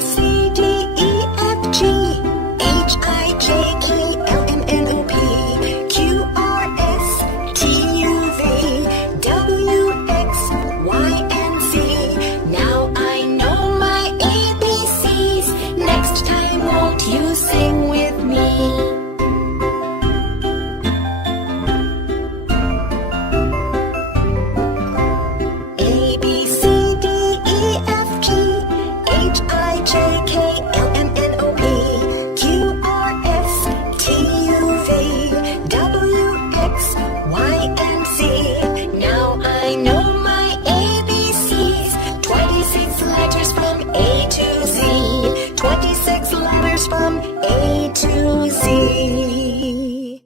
C, D, E, F, G, H, I, J, K, L, M, N, O, P, Q, R, S, T, U, V, W, X, Y, and Z. Now I know my ABCs. Next time, won't you sing with me? A, B, C, D, E, F, G, H, I, J, K, L, M, N, O, P, Q, R, S, T, U, V, W, X, Y, and Z. Now I know my ABCs. 26 letters from A to Z. 26 letters from A to Z.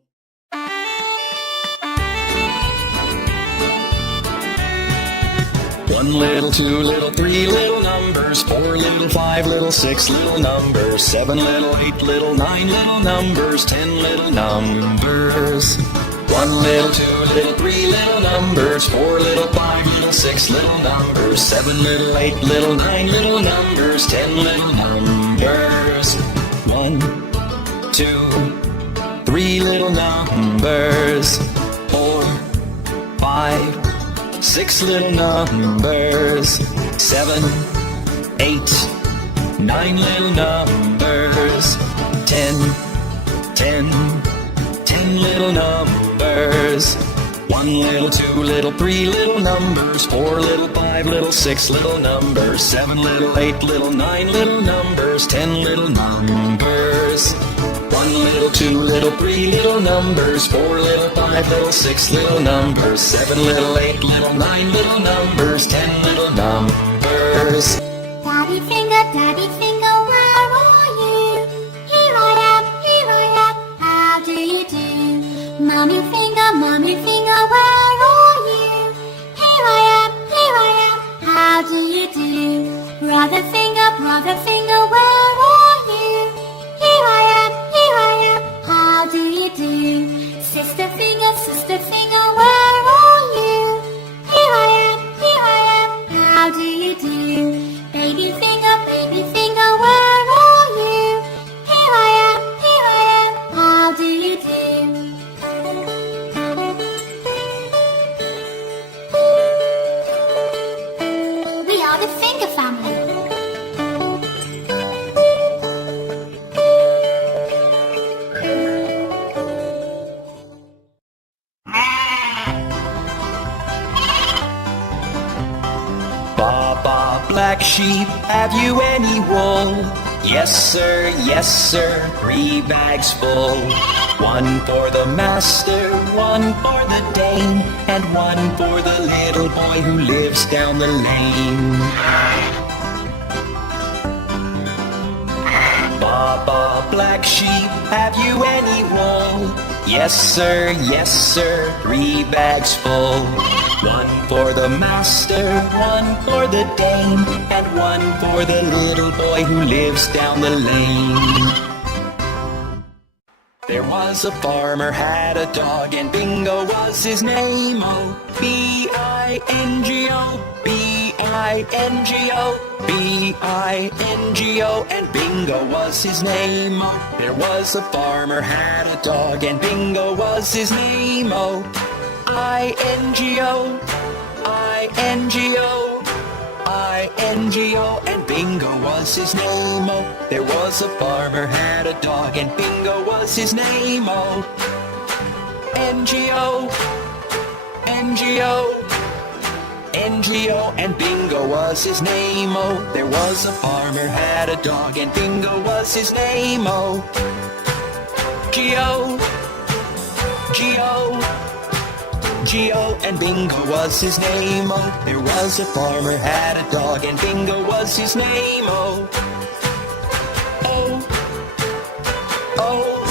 One little, two little, three little numbers, four little, five little, six little numbers, seven little, eight little, nine little numbers, 10 little numbers. One little, two little, three little numbers, four little, five little, six little numbers, seven little, eight little, nine little numbers, 10 little numbers. One, two, three little numbers, four, five, six little numbers, seven, eight, nine little numbers, 10 little numbers. One little, two little, three little numbers, four little, five little, six little numbers, seven little, eight little, nine little numbers, 10 little numbers. One little, two little, three little numbers, four little, five little, six little numbers, seven little, eight little, nine little numbers, 10 little numbers. Daddy finger, where are you? Here I am, how do you do? Mommy finger, where are you? Here I am, how do you do? Brother finger, where are you? Here I am, how do you do? Sister finger, where are you? Here I am, how do you do? Baby finger, where are you? Here I am, how do you do? We are the finger family. Baba, black sheep, have you any wool? Yes sir, 3 bags full. One for the master, one for the dame, and one for the little boy who lives down the lane. Baba, black sheep, have you any wool? Yes sir, 3 bags full. One for the master, one for the dame, and one for the little boy who lives down the lane. There was a farmer had a dog, and Bingo was his name. Oh, B-I-N-G-O, B-I-N-G-O, B-I-N-G-O, and Bingo was his name. Oh, there was a farmer had a dog, and Bingo was his name. Oh, I-N-G-O, I-N-G-O, I-N-G-O, and Bingo was his name. Oh, there was a farmer had a dog, and Bingo was his name. Oh, N-G-O, N-G-O, N-G-O, and Bingo was his name. Oh, there was a farmer had a dog, and Bingo was his name. Oh, G-O, G-O, G-O, and Bingo was his name. Oh, there was a farmer had a dog, and Bingo was his name. Oh, oh, oh,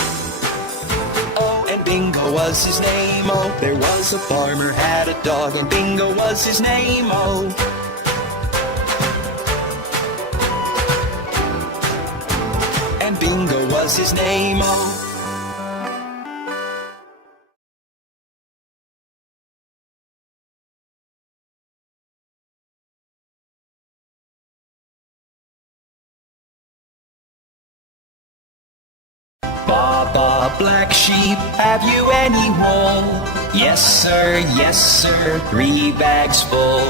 oh, and Bingo was his name. Oh, there was a farmer had a dog, and Bingo was his name. Oh, and Bingo was his name. Oh. black sheep, have you any wool? Yes, sir, 3 bags full.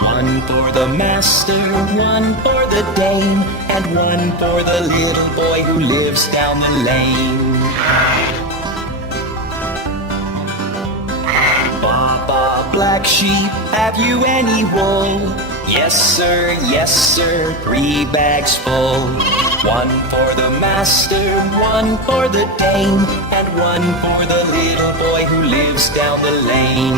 1 for the master, 1 for the dame, and 1 for the little boy who lives down the lane. Baba, black sheep, have you any wool? Yes, sir, 3 bags full. 1 for the master, 1 for the dame, and 1 for the little boy who lives down the lane.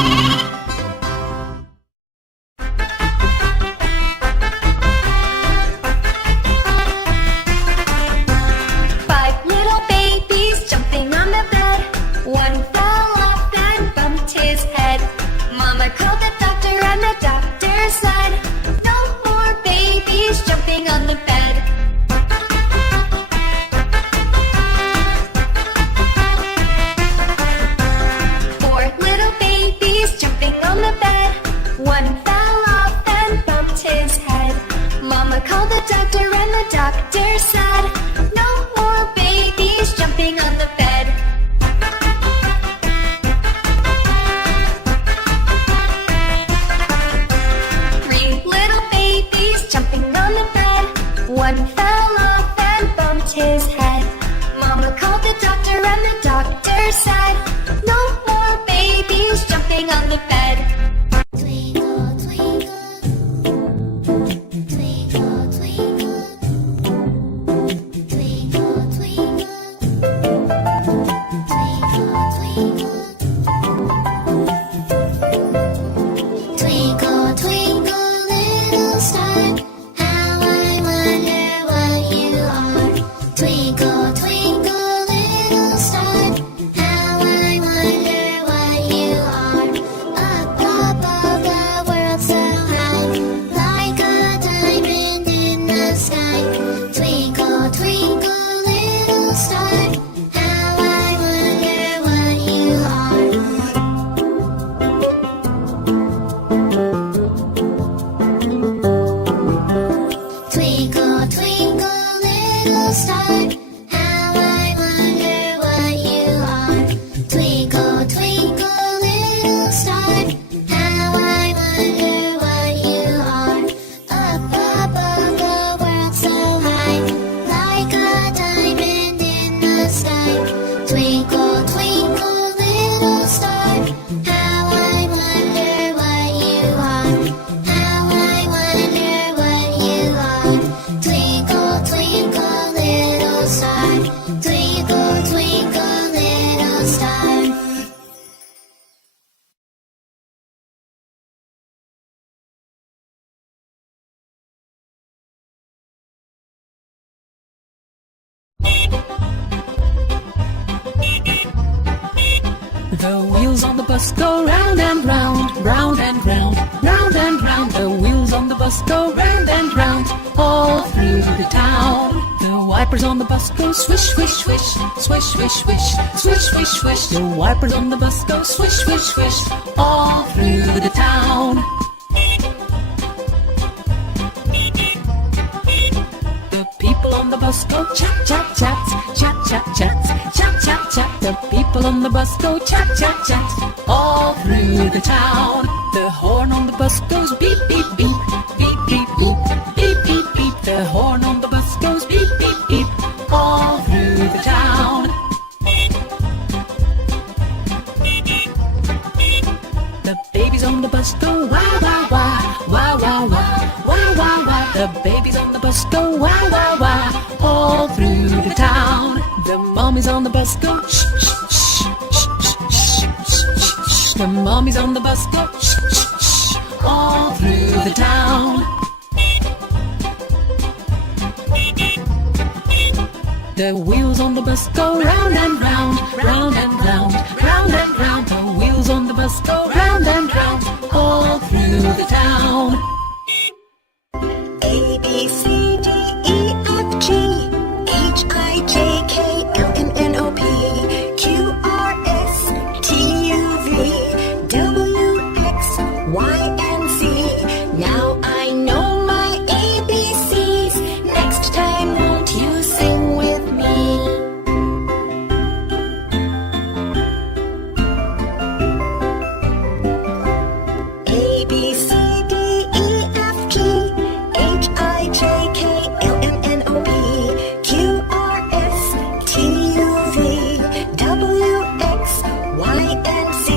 The wheels on the bus go round and round, round and round, round and round. The wheels on the bus go round and round, all through the town. The wipers on the bus go swish, swish, swish, swish, swish, swish, swish, swish, swish. The wipers on the bus go swish, swish, swish, all through the town. The people on the bus go chat, chat, chat, chat, chat, chat, chat, chat, chat. The people on the bus go chat, chat, chat, all through the town. The horn on the bus goes beep, beep, beep, beep, beep, beep, beep, beep, beep. The horn on the bus goes beep, beep, beep, all through the town. The babies on the bus go wah, wah, wah, wah, wah, wah, wah, wah, wah. The babies on the bus go wah, wah, wah, all through the town. The mommies on the bus go shh, shh, shh, shh, shh, shh, shh. The mommies on the bus go shh, shh, shh, all through the town. The wheels on the bus go round and round, round and round, round and round. The wheels on the bus go round and round, all through the town. A, B, C, D, E, F, G, H, I, J, K, L, M, N, O, P, Q, R, S, T, U, V, W, X, Y, and Z. Now I know my ABCs. Next time, won't you sing with me? B, C, D, E, F, G, H, I, J, K, L, M, N, O, P, Q, R, S, T, U, V, W, X, Y, and Z.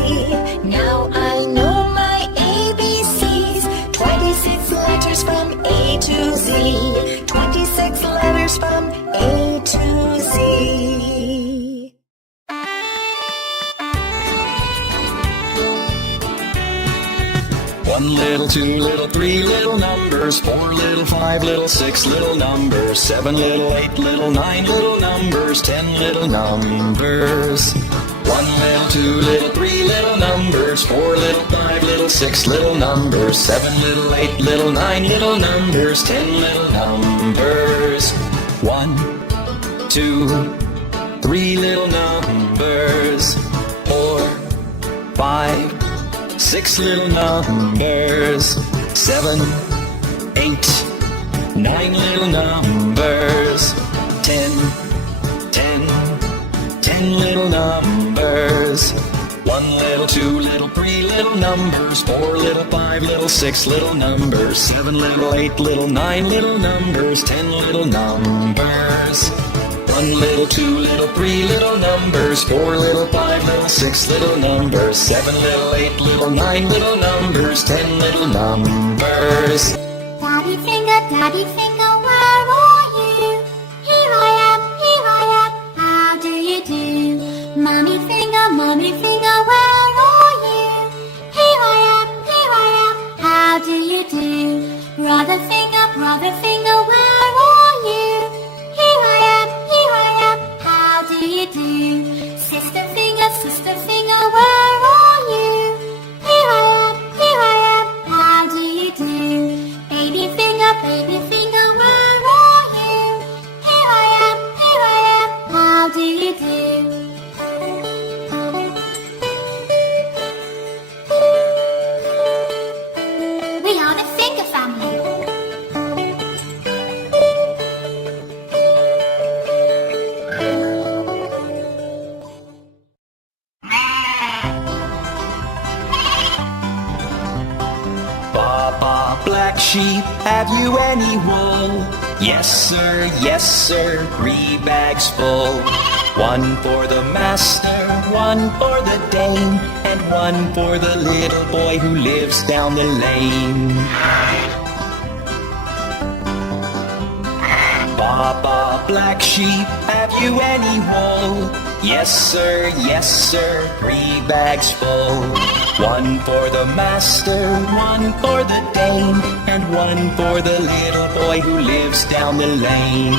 Now I know my ABCs. 26 letters from A to Z. 26 letters from A to Z. One little, two little, three little numbers, four little, five little, six little numbers, seven little, eight little, nine little numbers, 10 little numbers. One little, two little, three little numbers, four little, five little, six little numbers, seven little, eight little, nine little numbers, 10 little numbers. 1, 2, 3 little numbers, 4, 5, 6 little numbers, 7, 8, 9 little numbers, 10 little numbers. 1 little, 2 little, 3 little numbers, 4 little, 5 little, 6 little numbers, 7 little, 8 little, 9 little numbers, 10 little numbers. 1 little, 2 little, 3 little numbers, 4 little, 5 little, 6 little numbers, 7 little, 8 little, 9 little numbers, 10 little numbers. Daddy finger, where are you? Here I am, how do you do? Mommy finger, where are you? Here I am, how do you do? Brother finger, where are you? Here I am, how do you do? Sister finger, where are you? Here I am, how do you do? Baby finger, where are you? Here I am, how do you do? We are the finger family. Baba, black sheep, have you any wool? Yes sir, 3 bags full. 1 for the master, 1 for the dame, and 1 for the little boy who lives down the lane. Baba, black sheep, have you any wool? Yes sir, 3 bags full. 1 for the master, 1 for the dame, and 1 for the little boy who lives down the lane.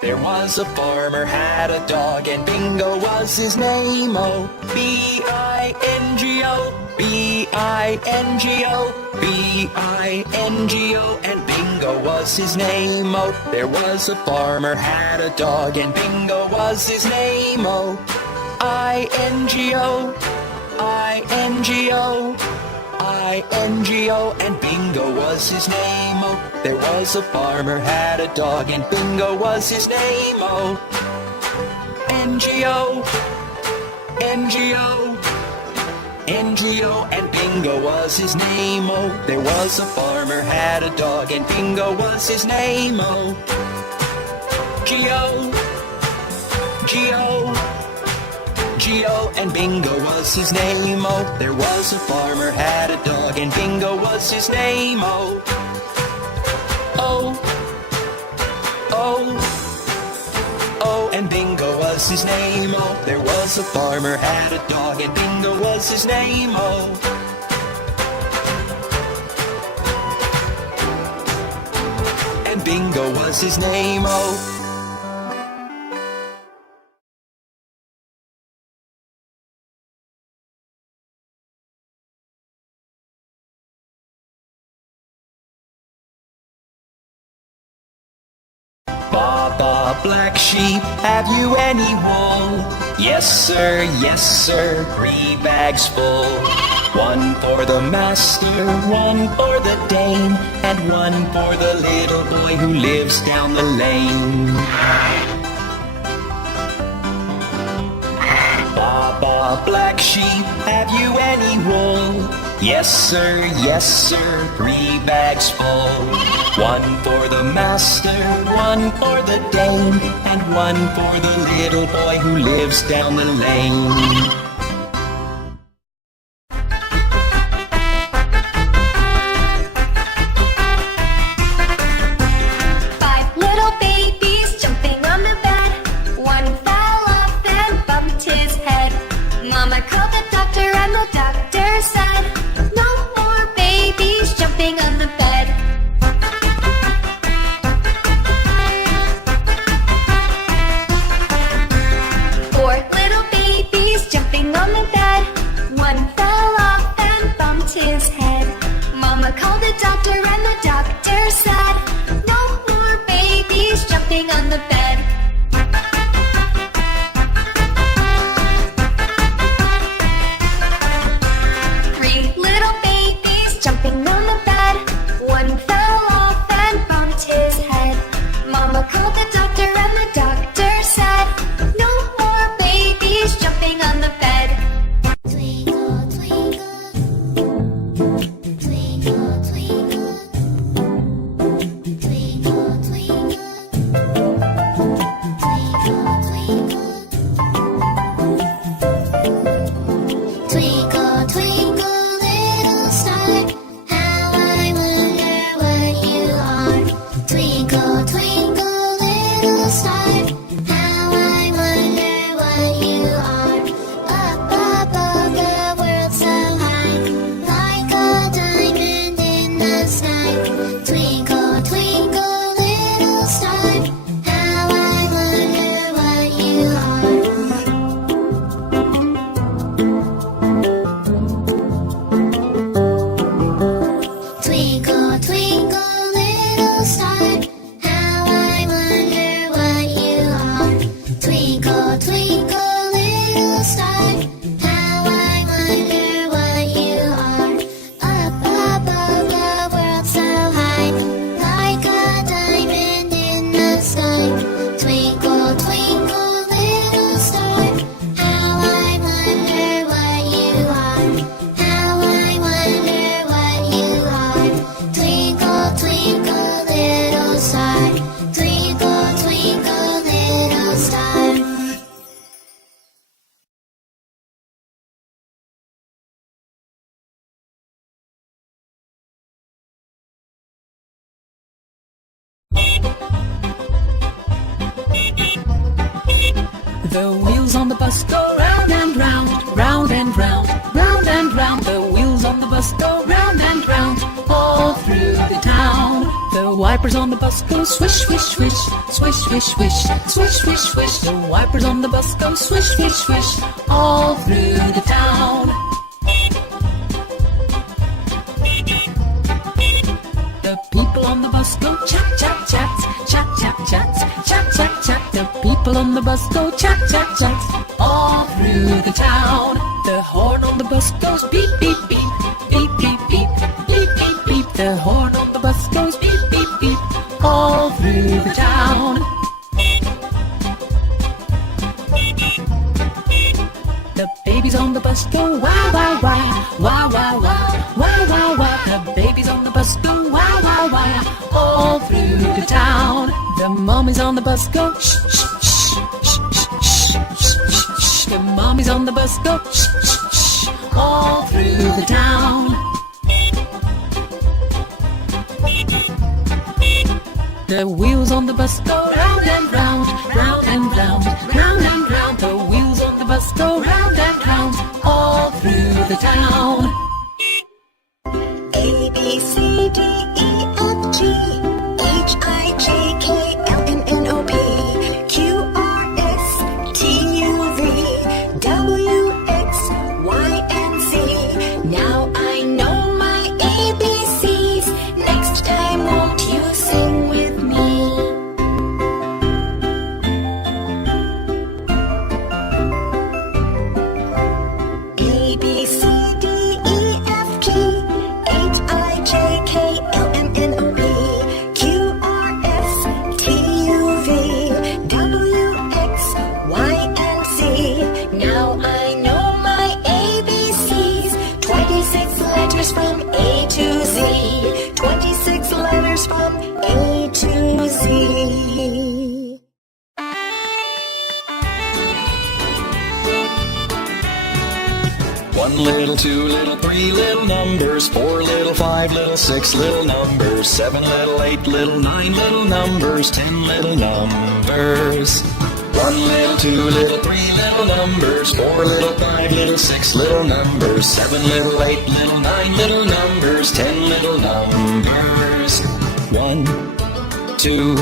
There was a farmer had a dog, and Bingo was his name. Oh, B-I-N-G-O, B-I-N-G-O, B-I-N-G-O, and Bingo was his name. Oh, there was a farmer had a dog, and Bingo was his name. Oh, I-N-G-O, I-N-G-O, I-N-G-O, and Bingo was his name. Oh, there was a farmer had a dog, and Bingo was his name. Oh, N-G-O, N-G-O, N-G-O, and Bingo was his name. Oh, there was a farmer had a dog, and Bingo was his name. Oh, G-O, G-O, G-O, and Bingo was his name. Oh, there was a farmer had a dog, and Bingo was his name. Oh, oh, oh, oh, and Bingo was his name. Oh, there was a farmer had a dog, and Bingo was his name. Oh, and Bingo was his name. Oh. Baba, black sheep, have you any wool? Yes sir, 3 bags full. 1 for the master, 1 for the dame, and 1 for the little boy who lives down the lane. Baba, black sheep, have you any wool? Yes, sir, 3 bags full. 1 for the master, 1 for the dame, and 1 for the little boy who lives down the lane. Five little babies jumping on the bed. One fell off and bumped his head. Mama called the doctor and the doctor said, "No more babies jumping on the bed." Four little babies jumping on the bed. One fell off and bumped his head. Mama called the doctor and the doctor said, "No more babies jumping on the bed." Three little babies jumping on the bed. One fell off and bumped his head. Mama called the doctor and the doctor said, "No more babies jumping on the bed." Twinkle, twinkle, twinkle, twinkle, twinkle, twinkle, twinkle, twinkle, little star, how I wonder what you are. Twinkle, twinkle, little star, how I wonder what you are. Up above the world so high, like a diamond in the sky. Twinkle, twinkle, little star, how I wonder what you are. Twinkle, twinkle, little star, how I wonder what you are. Twinkle, twinkle, little star, how I wonder what you are. Up above the world so high, like a diamond in the sky. Twinkle, twinkle, little star, how I wonder what you are. How I wonder what you are. Twinkle, twinkle, little star. Twinkle, twinkle, little star. The wheels on the bus go round and round, round and round, round and round. The wheels on the bus go round and round, all through the town. The wipers on the bus go swish, swish, swish, swish, swish, swish, swish, swish, swish. The wipers on the bus go swish, swish, swish, all through the town. The people on the bus go chat, chat, chat, chat, chat, chat, chat, chat, chat. The people on the bus go chat, chat, chat, all through the town. The horn on the bus goes beep, beep, beep, beep, beep, beep, beep, beep, beep. The horn on the bus goes beep, beep, beep, all through the town. The babies on the bus go wow, wow, wow, wow, wow, wow, wow, wow, wow. The babies on the bus go wow, wow, wow, all through the town. The mommies on the bus go shh, shh, shh, shh, shh, shh, shh, shh. The mommies on the bus go shh, shh, shh, all through the town. The wheels on the bus go round and round, round and round, round and round. The wheels on the bus go round and round, all through the town. A B C D E F G H I J K L M N O P Q R S T U V W X Y and Z. Now I know my ABCs. Next time, won't you sing with me? letters from A to Z. 26 letters from A to Z. One little, two little, three little numbers, four little, five little, six little numbers, seven little, eight little, nine little numbers, 10 little numbers. One little, two little, three little numbers, four little, five little, six little numbers, seven little, eight little, nine little numbers, 10 little numbers. One, two,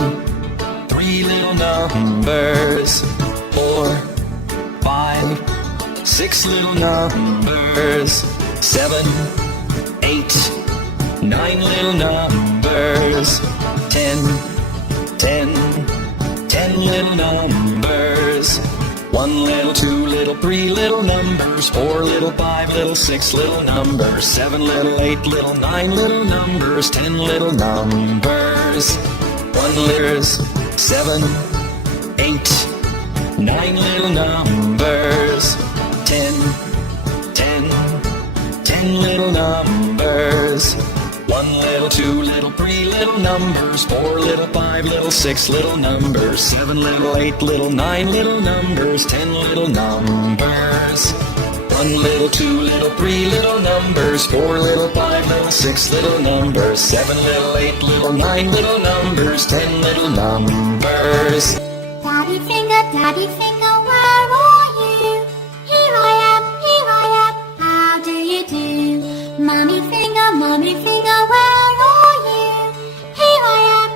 three little numbers, four, five, six little numbers, seven, eight, nine little numbers, 10 little numbers. One little, two little, three little numbers, four little, five little, six little numbers, seven little, eight little, nine little numbers, 10 little numbers. One liters, seven, eight, nine little numbers, 10 little numbers. One little, two little, three little numbers, four little, five little, six little numbers, seven little, eight little, nine little numbers, 10 little numbers. One little, two little, three little numbers, four little, five little, six little numbers, seven little, eight little, nine little numbers, 10 little numbers. Daddy finger, where are you? Here I am, how do you do? Mommy finger, where are you? Here I am,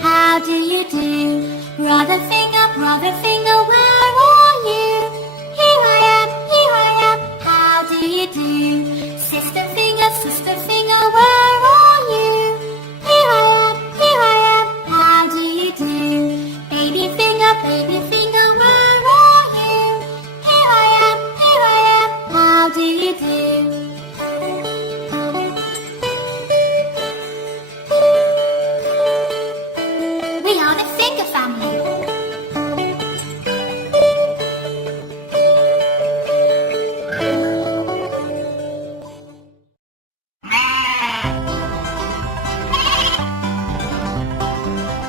how do you do? Brother finger, where are you? Here I am, how do you do? Sister finger, where are you? Here I am, how do you do? Baby finger, where are you? Here I am, how do you do? We are the finger family.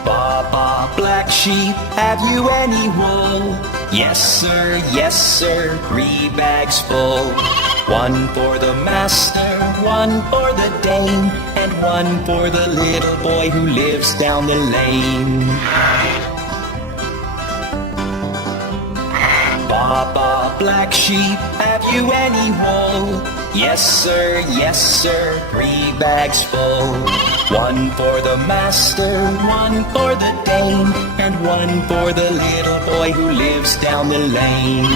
Baba, black sheep, have you any wool? Yes sir, 3 bags full. One for the master, one for the dame, and one for the little boy who lives down the lane. Baba, black sheep, have you any wool? Yes sir, 3 bags full. One for the master, one for the dame, and one for the little boy who lives down the lane.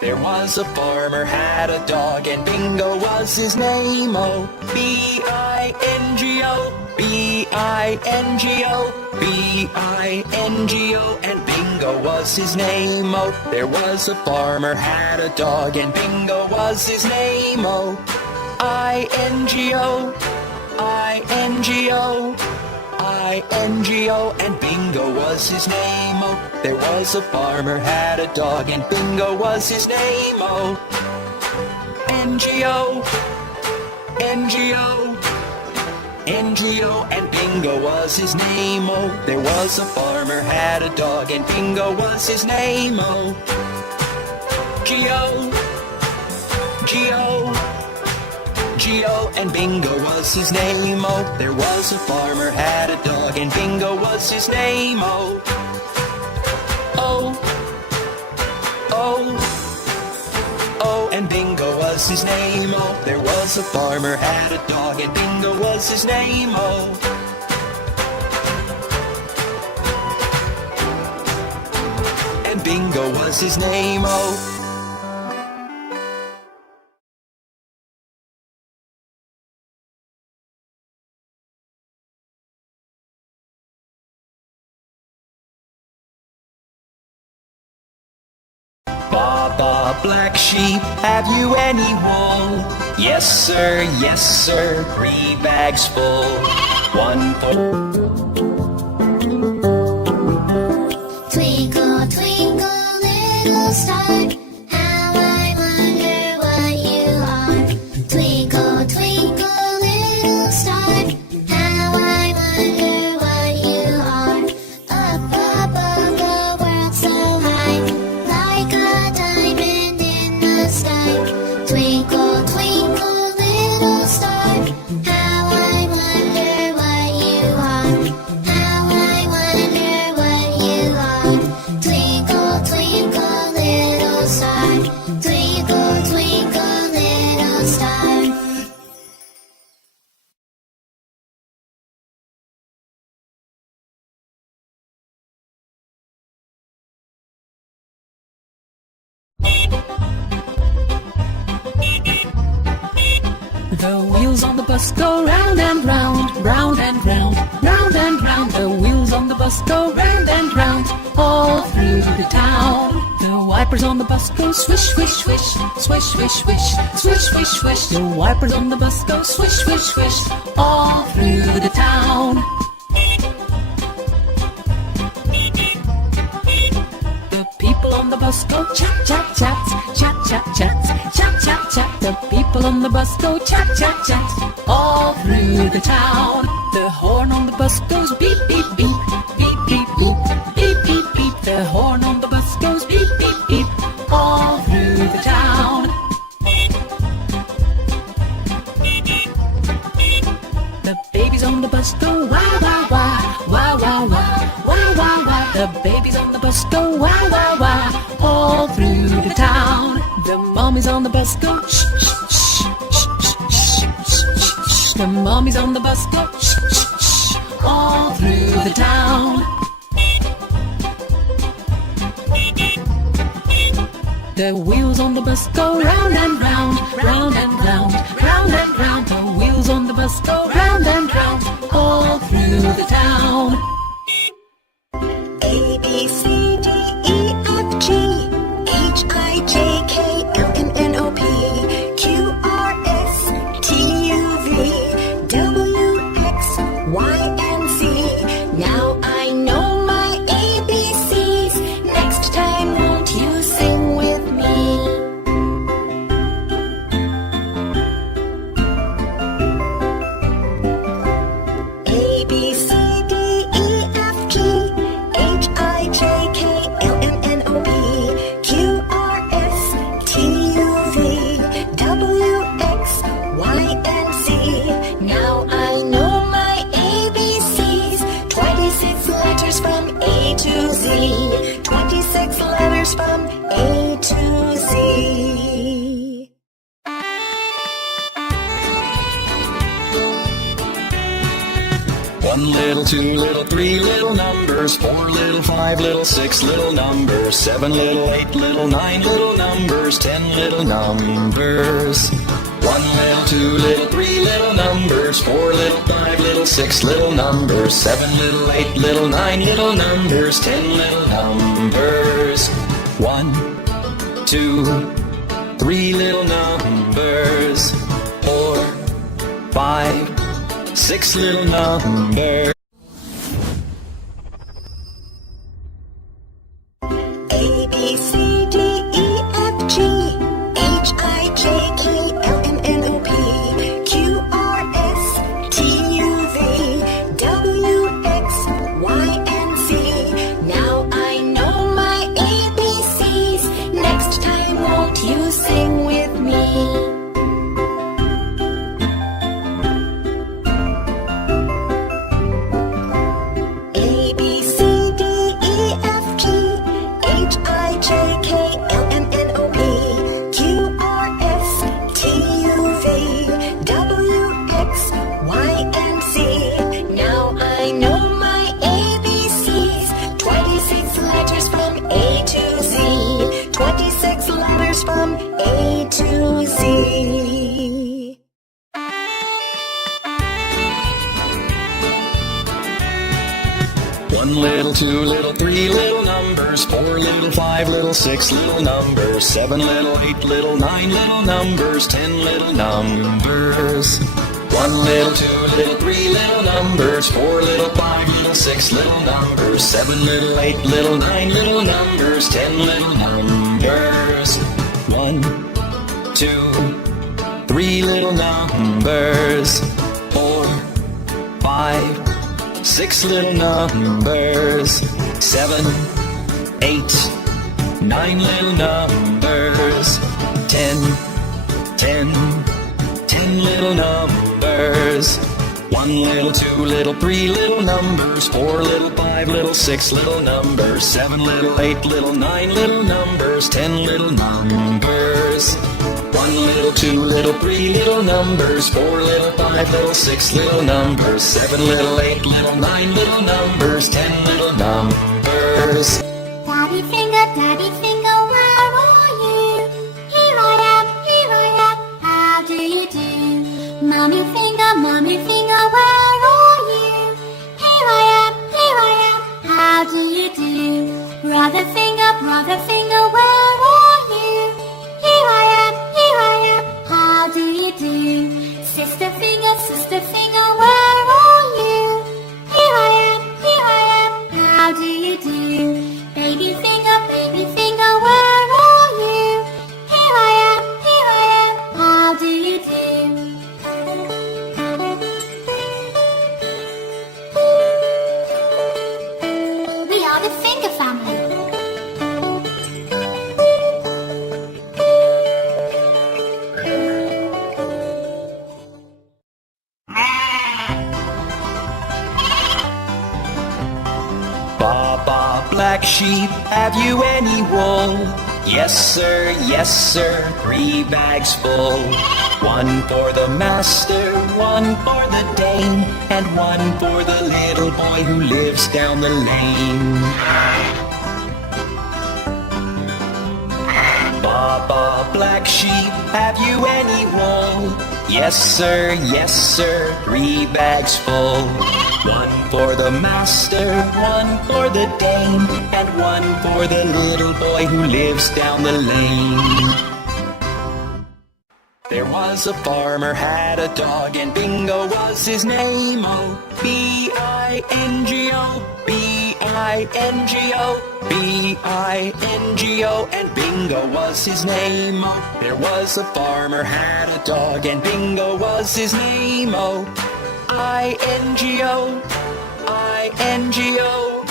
There was a farmer had a dog, and Bingo was his name. Oh, B-I-N-G-O, B-I-N-G-O, B-I-N-G-O, and Bingo was his name. Oh, there was a farmer had a dog, and Bingo was his name. Oh, I-N-G-O, I-N-G-O, I-N-G-O, and Bingo was his name. Oh, there was a farmer had a dog, and Bingo was his name. Oh, N-G-O, N-G-O, N-G-O, and Bingo was his name. Oh, there was a farmer had a dog, and Bingo was his name. Oh, G-O, G-O, G-O, and Bingo was his name. Oh, there was a farmer had a dog, and Bingo was his name. Oh, oh, oh, oh, and Bingo was his name. Oh, there was a farmer had a dog, and Bingo was his name. Oh, and Bingo was his name. Oh. Baba, black sheep, have you any wool? Yes sir, 3 bags full. One for... Twinkle, twinkle, little star, how I wonder what you are. Twinkle, twinkle, little star, how I wonder what you are. How I wonder what you are. Twinkle, twinkle, little star, twinkle, twinkle, little star. The wheels on the bus go round and round, round and round, round and round. The wheels on the bus go round and round, all through the town. The wipers on the bus go swish, swish, swish, swish, swish, swish, swish, swish, swish. The wipers on the bus go swish, swish, swish, all through the town. The people on the bus go chat, chat, chat, chat, chat, chat, chat, chat, chat. The people on the bus go chat, chat, chat, all through the town. The horn on the bus goes beep, beep, beep, beep, beep, beep, beep, beep, beep. The horn on the bus goes beep, beep, beep, all through the town. The babies on the bus go wah, wah, wah, wah, wah, wah, wah, wah, wah. The babies on the bus go wah, wah, wah, all through the town. The mommies on the bus go shh, shh, shh, shh, shh, shh, shh. The mommies on the bus go shh, shh, shh, all through the town. The wheels on the bus go round and round, round and round, round and round. The wheels on the bus go round and round, all through the town. A, B, C, D, E, F, G, H, I, J, K, L, M, N, O, P, Q, R, S, T, U, V, W, X, Y, and Z. Now I know my ABCs. Next time, won't you sing with me? A, B, C, D, E, F, G, H, I, J, K, L, M, N, O, P, Q, R, S, T, U, V, W, X, Y, and Z. Now I know my ABCs. 26 letters from A to Z. 26 letters from A to Z. One little, two little, three little numbers, four little, five little, six little numbers, seven little, eight little, nine little numbers, 10 little numbers. One little, two little, three little numbers, four little, five little, six little numbers, seven little, eight little, nine little numbers, 10 little numbers. One, two, three little numbers, four, five, six little numbers. A, B, C, D, E, F, G, H, I, J, K, L, M, N, O, P, Q, R, S, T, U, V, W, X, Y, and Z. Now I know my ABCs. Next time, won't you sing with me? A, B, C, D, E, F, G, H, I, J, K, L, M, N, O, P, Q, R, S, T, U, V, W, X, Y, and Z. Now I know my ABCs. 26 letters from A to Z. 26 letters from A to Z. One little, two little, three little numbers, four little, five little, six little numbers, seven little, eight little, nine little numbers, 10 little numbers. One little, two little, three little numbers, four little, five little, six little numbers, seven little, eight little, nine little numbers, 10 little numbers. One, two, three little numbers, four, five, six little numbers, seven, eight, nine little numbers, 10, 10. 10 little numbers. 1 little, 2 little, 3 little numbers. 4 little, 5 little, 6 little numbers. 7 little, 8 little, 9 little numbers. 10 little numbers. 1 little, 2 little, 3 little numbers. 4 little, 5 little, 6 little numbers. 7 little, 8 little, 9 little numbers. 10 little numbers. Daddy finger, where are you? Here I am, how do you do? Mommy finger, where are you? Here I am, how do you do? Brother finger, where are you? Here I am, how do you do? Sister finger, where are you? Here I am, how do you do? Baby finger, where are you? Here I am, how do you do? We are the finger family. Baba, black sheep, have you any wool? Yes sir, 3 bags full. 1 for the master, 1 for the dame, and 1 for the little boy who lives down the lane. Baba, black sheep, have you any wool? Yes sir, 3 bags full. 1 for the master, 1 for the dame, and 1 for the little boy who lives down the lane. There was a farmer had a dog, and Bingo was his name. Oh, B-I-N-G-O, B-I-N-G-O, B-I-N-G-O, and Bingo was his name. Oh, there was a farmer had a dog, and Bingo was his name. Oh, I-N-G-O, I-N-G-O,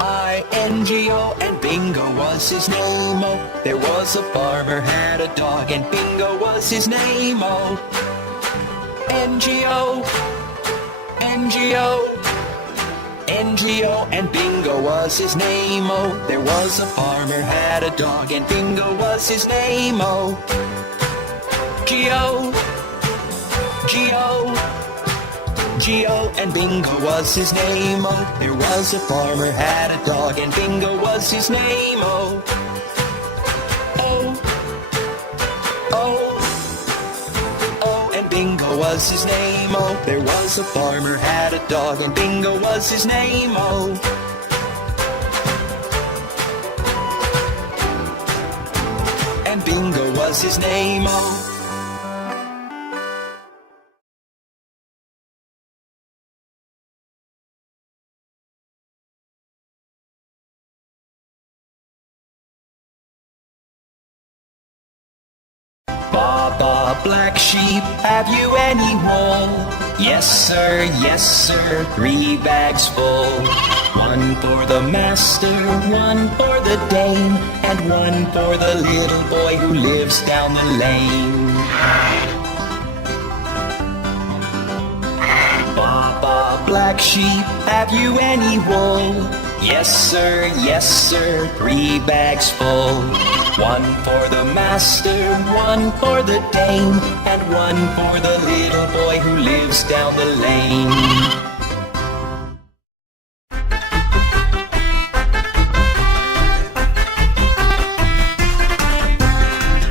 I-N-G-O, and Bingo was his name. Oh, there was a farmer had a dog, and Bingo was his name. Oh, N-G-O, N-G-O, N-G-O, and Bingo was his name. Oh, there was a farmer had a dog, and Bingo was his name. Oh, G-O, G-O, G-O, and Bingo was his name. Oh, there was a farmer had a dog, and Bingo was his name. Oh, oh, and Bingo was his name. Oh, there was a farmer had a dog, and Bingo was his name. Oh, and Bingo was his name. Oh. Baba, black sheep, have you any wool? Yes sir, 3 bags full. 1 for the master, 1 for the dame, and 1 for the little boy who lives down the lane. Baba, black sheep, have you any wool? Yes sir, 3 bags full. 1 for the master, 1 for the dame, and 1 for the little boy who lives down the lane.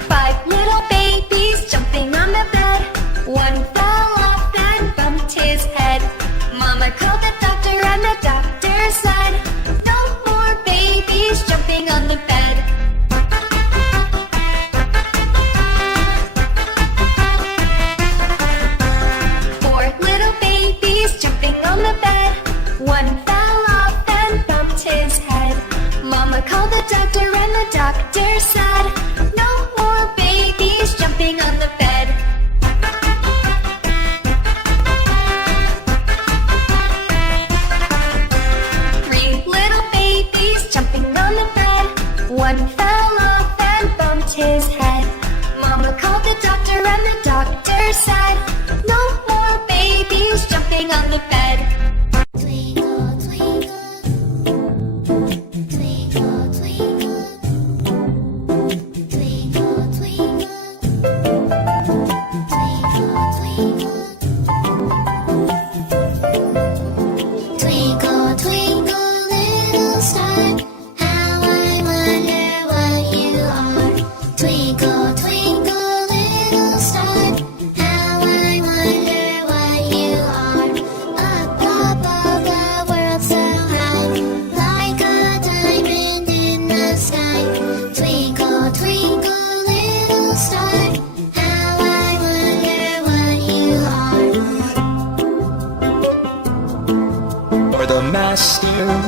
5 little babies jumping on the bed. 1 fell off and bumped his head. Mama called the doctor and the doctor said, no more babies jumping on the bed. 4 little babies jumping on the bed. 1 fell off and bumped his head. Mama called the doctor and the doctor said, no more babies jumping on the bed.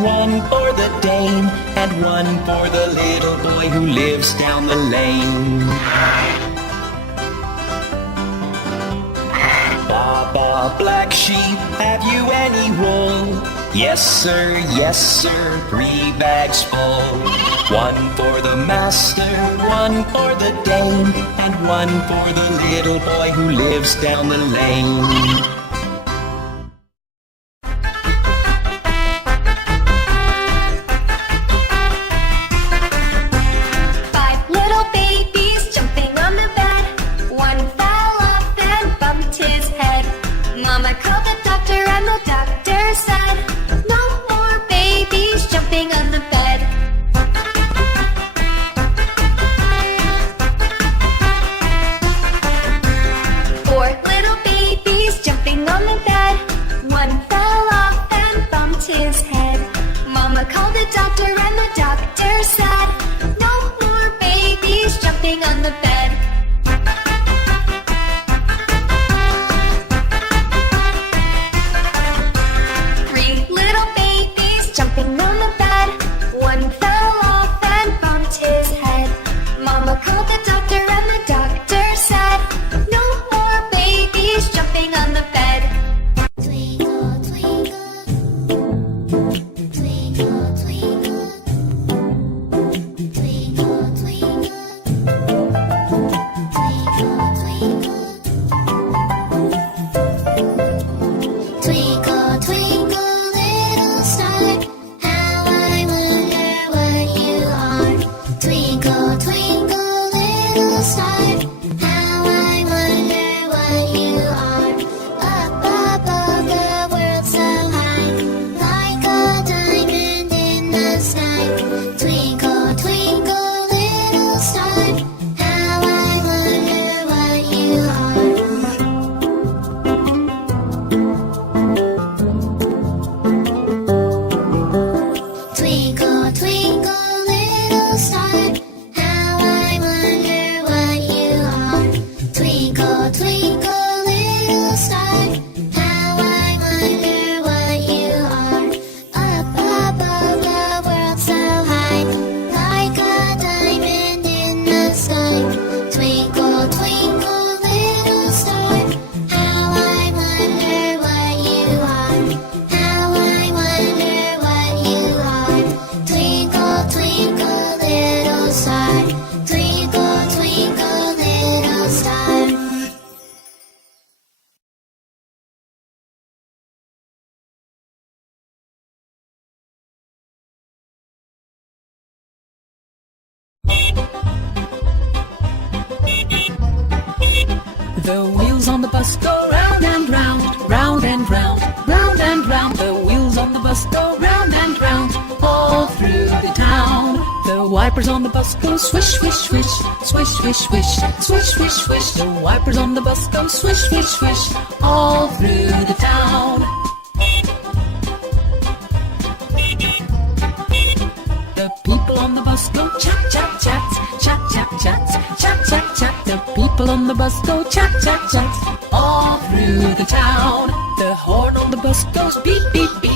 one for the dame, and one for the little boy who lives down the lane. Baba, black sheep, have you any wool? Yes sir, 3 bags full. One for the master, one for the dame, and one for the little boy who lives down the lane. Five little babies jumping on the bed. One fell off and bumped his head. Mama called the doctor and the doctor said, no more babies jumping on the bed. Four little babies jumping on the bed. One fell off and bumped his head. Mama called the doctor and the doctor said, no more babies jumping on the bed. Three little babies jumping on the bed. One fell off and bumped his head. Mama called the doctor and the doctor said, no more babies jumping on the bed. Twinkle, twinkle, twinkle, twinkle, twinkle, twinkle, twinkle, twinkle, little star, how I wonder what you are. Twinkle, twinkle, little star, how I wonder what you are. Up above the world so high, like a diamond in the sky. Twinkle, twinkle, little star, how I wonder what you are. Twinkle, twinkle, little star, how I wonder what you are. Twinkle, twinkle, little star, how I wonder what you are. Up above the world so high, like a diamond in the sky. Twinkle, twinkle, little star, how I wonder what you are. How I wonder what you are. Twinkle, twinkle, little star. Twinkle, twinkle, little star. The wheels on the bus go round and round, round and round, round and round. The wheels on the bus go round and round, all through the town. The wipers on the bus go swish, swish, swish, swish, swish, swish, swish, swish, swish. The wipers on the bus go swish, swish, swish, all through the town. The people on the bus go chat, chat, chat, chat, chat, chat, chat, chat, chat. The people on the bus go chat, chat, chat, all through the town. The horn on the bus goes beep, beep, beep,